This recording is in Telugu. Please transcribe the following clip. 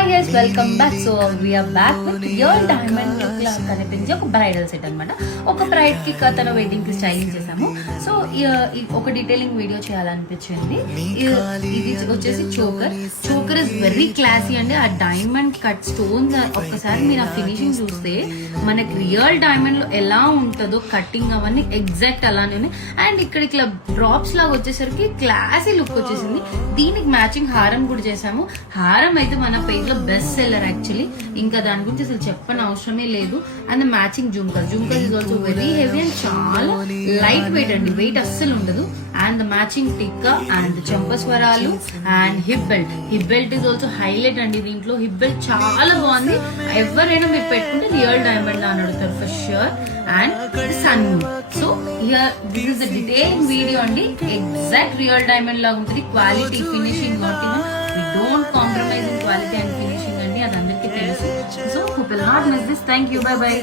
Hi guys, welcome back. So we are back with real diamond look లా కనిపించే ఒక బ్రైడల్ సెట్ అనమాట. ఒక బ్రైడ్ కి తన వెడ్డింగ్ కి స్టైలింగ్ చేసాము. సో ఒక డీటెయిలింగ్ వీడియో చేయాలనిపించింది. ఇది వచ్చేసి చోకర్ ఇస్ వెరీ క్లాసీ అండి. ఆ డైమండ్ కట్ స్టోన్స్ ఒక్కసారి మీరు ఆ ఫినిషింగ్ చూస్తే మనకి రియల్ డైమండ్ లో ఎలా ఉంటుందో కటింగ్ అవన్నీ ఎగ్జాక్ట్ అలానే ఉన్నాయి. అండ్ ఇక్కడ ఇట్లా డ్రాప్స్ లాగా వచ్చేసరికి క్లాసీ లుక్ వచ్చేసింది. దీనికి మ్యాచింగ్ హారం కూడా చేసాము. హారం అయితే మన పేజ్ లో బెస్ట్ సెల్లర్ యాక్చువల్లీ, ఇంకా దాని గురించి అసలు చెప్పని అవసరమే లేదు. And matching jhumkas is also very heavy and చాలా లైట్ వెయిట్ అండి, వెయిట్ అస్సలు ఉండదు. అండ్ మ్యాచింగ్ టిక్కా అండ్ చెంపస్వరాలు and hip belt is also highlight అండి. దీంట్లో హిప్ బెల్ట్ చాలా బాగుంది. ఎవరైనా మీరు పెట్టుకుంటే రియల్ డైమండ్ లా అని అడుగుతారు for sure. And son so here this is the detailing video అండి. ఎగ్జాక్ట్ రియల్ డైమండ్ లాగా ఉంటుంది. Quality finishing we don't compromise in quality and finishing అండి, అది అందరికీ తెలుసు. So hope you'll not miss this. Thank you, bye bye.